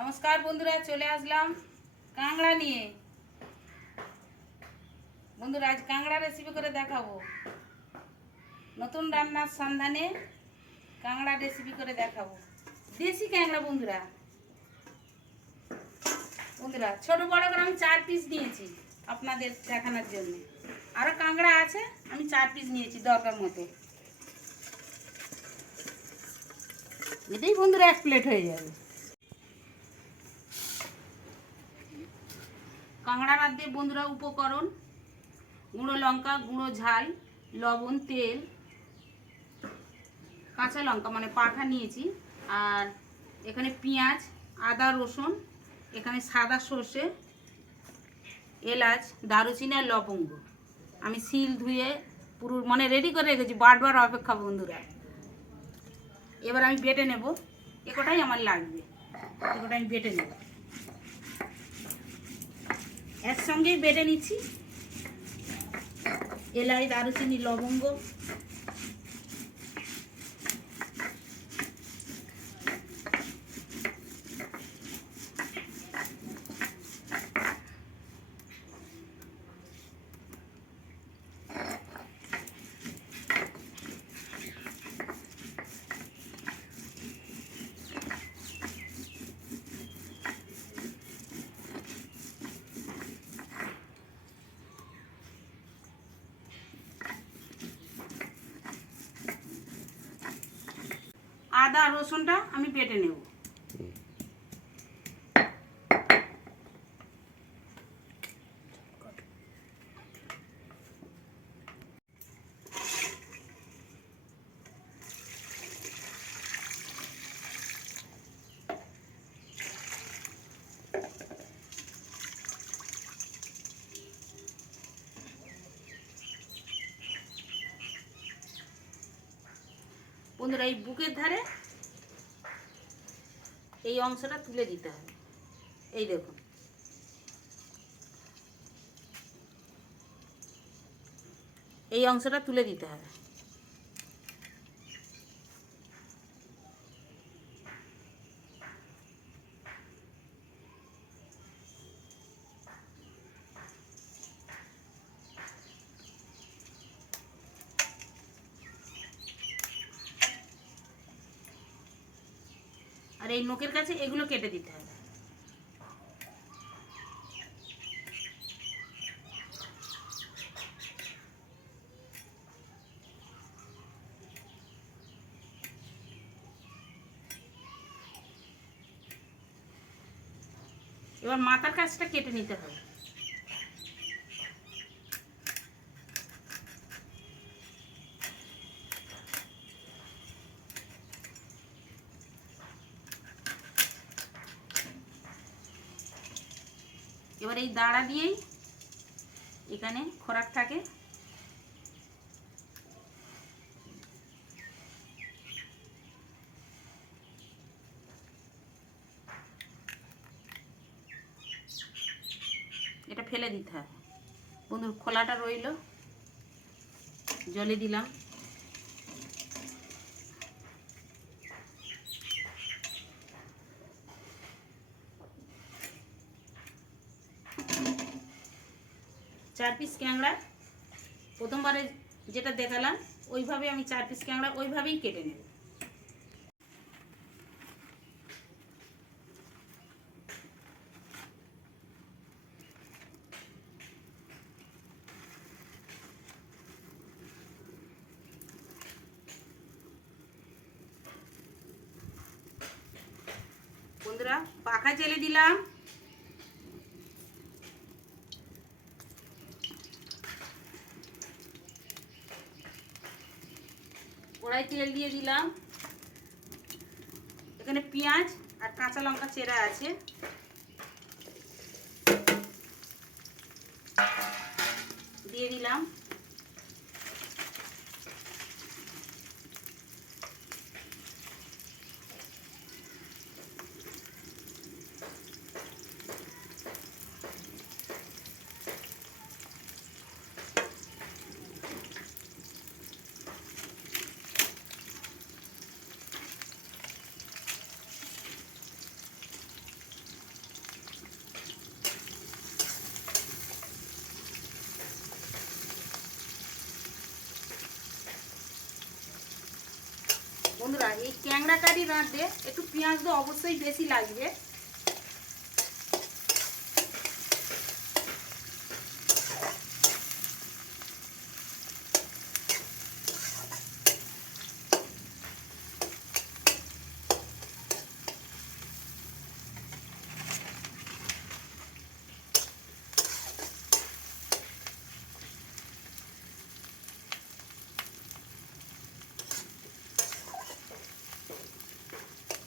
নমস্কার বন্ধুরা, চলে আসলাম কাঁকড়া নিয়ে। বন্ধুরা, আজ কাঁকড়া রেসিপি করে দেখাবো। নতুন রান্নার সন্ধানে কাঁকড়া রেসিপি করে দেখাবো। দেশি কাঁকড়া বন্ধুরা। বন্ধুরা, ছোট বড় করে আমি 4 পিস নিয়েছি আপনাদের দেখানোর জন্য। আরও কাঁকড়া আছে, আমি 4 পিস নিয়েছি দরকার মতো। এটাই বন্ধুরা 1 প্লেট হয়ে যাবে। কাঁকড়া রাঁধতে বন্ধুরা উপকরণ: গুঁড়ো লঙ্কা, গুঁড়ো ঝাল, লবণ, তেল, কাঁচা লঙ্কা মানে পাঁঠা নিয়েছি, আর এখানে পেঁয়াজ, আদা, রসুন, এখানে সাদা সর্ষে, এলাচ, দারুচিনি আর লবঙ্গ। আমি শিল ধুয়ে পুরো মানে রেডি করে রেখেছি, বারবার অপেক্ষা বন্ধুরা। এবার আমি বেটে নেব। এটাই আমার লাগবে, এটা আমি বেটে নেব। এর সঙ্গেই বেটে নিচ্ছি এলাচ, দারুচিনি, লবঙ্গ। আদা রসুনটা আমি বেটে নেব। বন্ধুরা, এই বুকের ধারে এই অংশটা তুলে দিতে হবে। এই দেখুন, এই অংশটা তুলে দিতে হবে। আর এই নোকের কাছে এগুলো কেটে দিতে হবে। এবার মাথার কাছটা কেটে নিতে হবে। এবার এই দাঁড়া দিয়েই এখানে খোরাক থাকে, এটা ফেলে দিতে হবে। বন্ধুর খোলাটা রইল, জলে দিলাম। চার পিস ক্যাংড়া প্রথমবারে যেটা দেখালাম ওইভাবে আমি 4 পিস ক্যাংড়া ওইভাবেই কেটে নেব। বন্ধুরা, পাখা জেলে দিলাম। কড়াই তেল দিয়ে দিলাম। এখানে পেঁয়াজ আর কাঁচা লঙ্কা চেরা আছে, দিয়ে দিলাম। বন্ধুরা এই ট্যাংরা কারি রাঁধতে একটু পেঁয়াজ তো অবশ্যই বেশি লাগবে।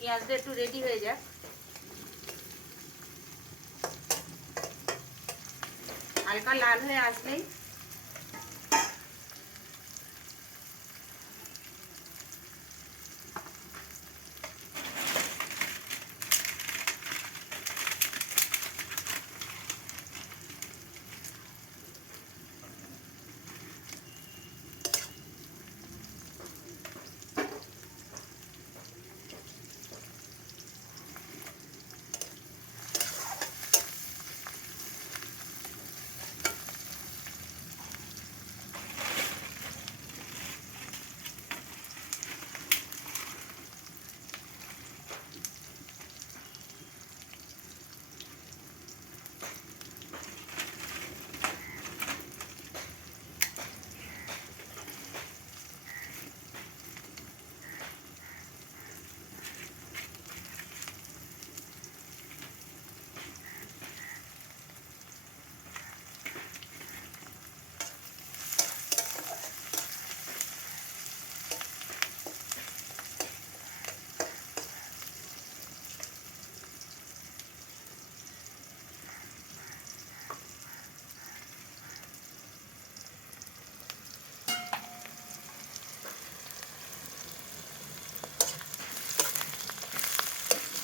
পেঁয়াজটা একটু রেডি হয়ে যাক। হালকা লাল হয়ে আসলেই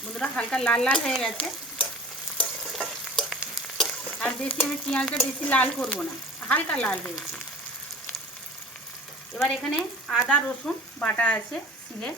বন্ধুরা হালকা লাল লাল হয়ে গেছে। আর বেশি আমি পেঁয়াজটা বেশি লাল করব না, হালকা লাল হয়েছে। এবার এখানে আদা রসুন বাটা আছে শিলে,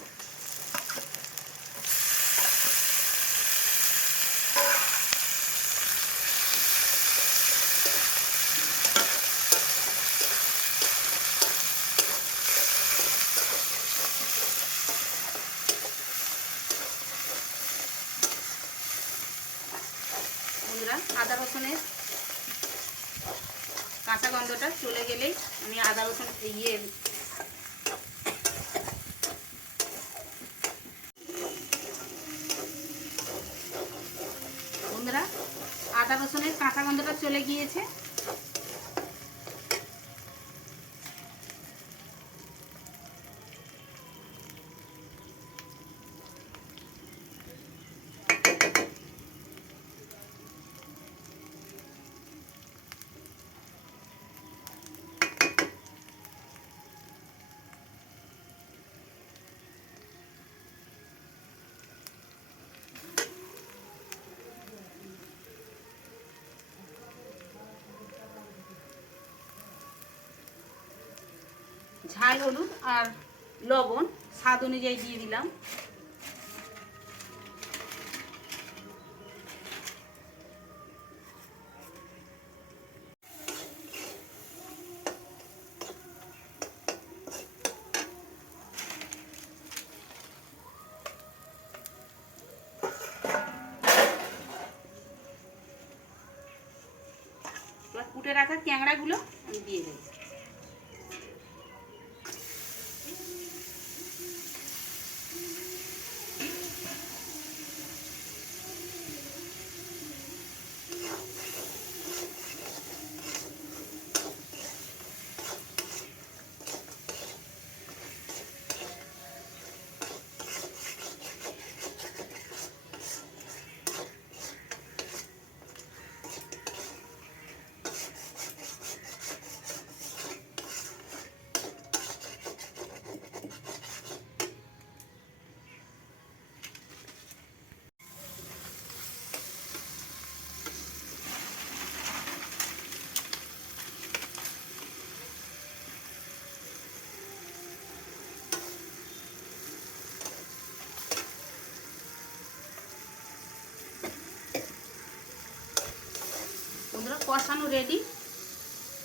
আদা রসুনের কাঁচা গন্ধটা চলে গেলেই আমি আদা রসুন বন্ধুরা আদা রসুনের কাঁচা গন্ধটা চলে গিয়েছে। ঝাল হলুদ আর লবণ স্বাদ অনুযায়ী দিয়ে দিলাম। এবার কুটে রাখা ট্যাংরাগুলো আমি দিয়ে দেবো। বন্ধুরা কষানো রেডি।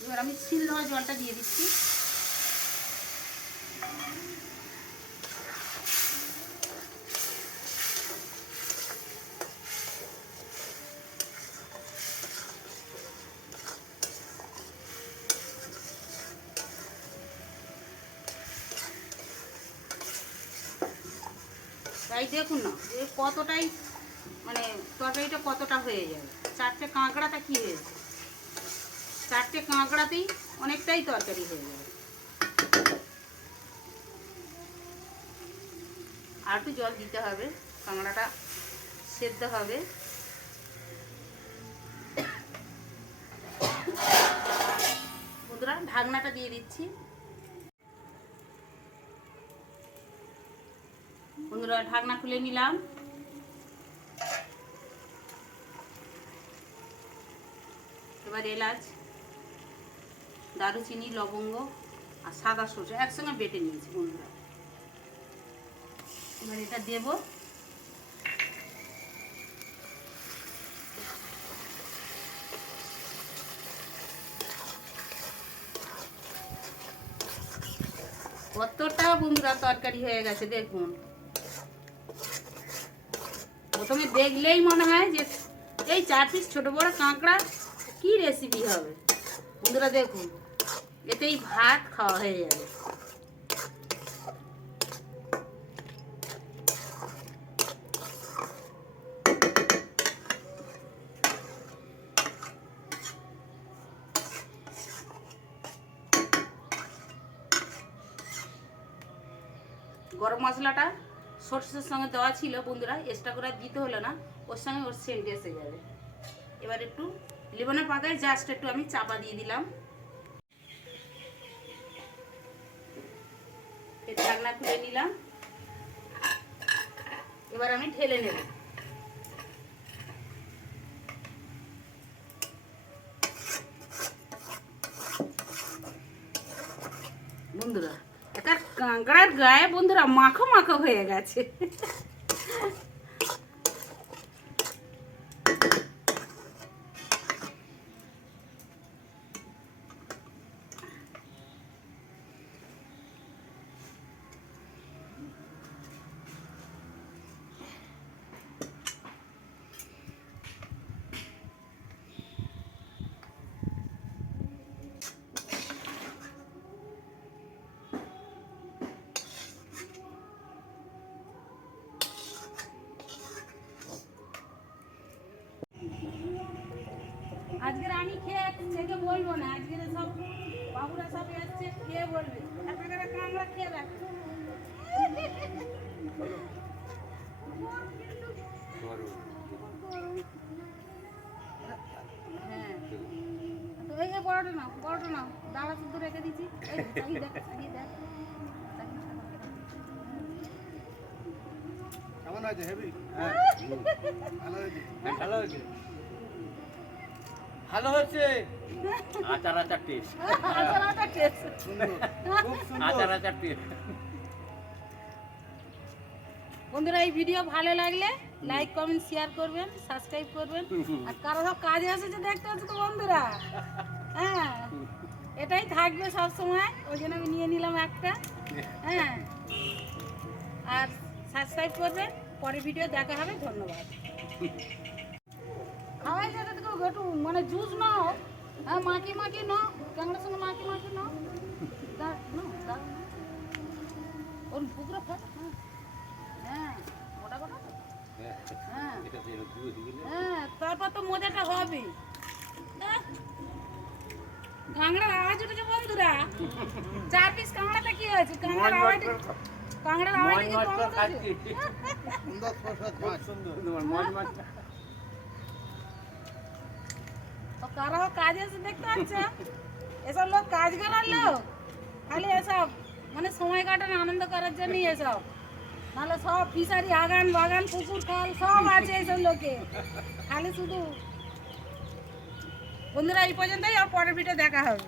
এবার আমি শিল ধোয়া জলটা দিয়ে দিচ্ছি। তাই দেখুন না এ কতটাই মানে তরকারিটা কতটা হয়ে যাবে। 4টে কাঁকড়াটা কী হয়েছে, 4টে কাঁকড়াতেই অনেকটাই তরকারি হয়ে যাবে। আর একটু জল দিতে হবে, কাঁকড়াটা সেদ্ধ হবে। বন্ধুরা ঢাকনাটা দিয়ে দিচ্ছি। বন্ধুরা ঢাকনা খুলে নিলাম। এবার এলাচ, দারুচিনি, লবঙ্গ আর সাদা সরষে একসঙ্গে বেটে নিয়েছি বন্ধুরা। এবার এটা দেব। কতটা বন্ধুরা তরকারি হয়ে গেছে দেখুন। প্রথমে দেখলেই মনে হয় যে এই 4 পিস ছোট বড় কাঁকড়া কি রেসিপি হবে। বন্ধুরা দেখুন এতেই ভাত খাওয়া হয়ে যাবে। গরম মশলাটা সরষের সঙ্গে দেওয়া ছিল বন্ধুরা, এক্সট্রা করে দিতে হলো না, ওর সঙ্গে ওর সেন্ট এসে যাবে। এবার একটু লেবুনের পাতায় জাস্ট একটু আমি চাপা দিয়ে দিলাম। ঢাকনা খুলে নিলাম। এবার আমি ঢেলে নেব। বন্ধুরা একটা কাঁকড়ার গায়ে বন্ধুরা মাখো মাখো হয়ে গেছে। আজকের আমি খেয়ে থেকে বলবো না, আজকের সব বাবুরা সব যাচ্ছে খেয়ে বলবে একটা করে কাঁকড়া খেয়ে দেখ। হ্যাঁ তো এই যে বড়টা নাও দাঁড়া শুদ্ধ রেখে দিচ্ছি। এই দেখ দেখ কেমন আছে? হেভি? ভালো হয়েছে, ভালো হয়েছে, ভালো হয়েছে। আচার টেস্ট, সুন্দর, খুব সুন্দর। আচার টেস্ট। বন্ধুরা এই ভিডিও ভালো লাগলে লাইক কমেন্ট শেয়ার করবেন, সাবস্ক্রাইব করবেন। আর কারো সব কাজে এসেছে দেখতে পাচ্ছ তো বন্ধুরা। হ্যাঁ এটাই থাকবে সব সময়, ওই জন্য আমি নিয়ে নিলাম একটা। হ্যাঁ আর সাবস্ক্রাইব করবেন, পরের ভিডিও দেখা হবে। ধন্যবাদ। খাওয়াই যাতে একটু মানে জুস নাও, হ্যাঁ মাখি নাও, ক্যাংড়ার সঙ্গে মাখি নাও। ওর পুকুরে হ্যাঁ গোটা গোটা। হ্যাঁ হ্যাঁ তারপর তো মজাটা হবে। কাঁকড়ার আওয়াজ উঠেছে বন্ধুরা। 4 পিস কাঁকড়াটা কি হয়েছে? কাঁকড়ার আওয়াজ সুন্দর সরষের মাছ, সুন্দর। কারো কাজ এসে দেখতে পাচ্ছ, এসব লোক কাজ করার লোক, খালি এসব মানে সময় কাটানো আনন্দ করার জন্যই এসব। নাহলে সব ফিশারি আগান বাগান পুকুর খাল সব আছে এইসব লোকে, খালি শুধু। বন্ধুরা এই পর্যন্তই, আর পরের ভিডিও দেখা হবে।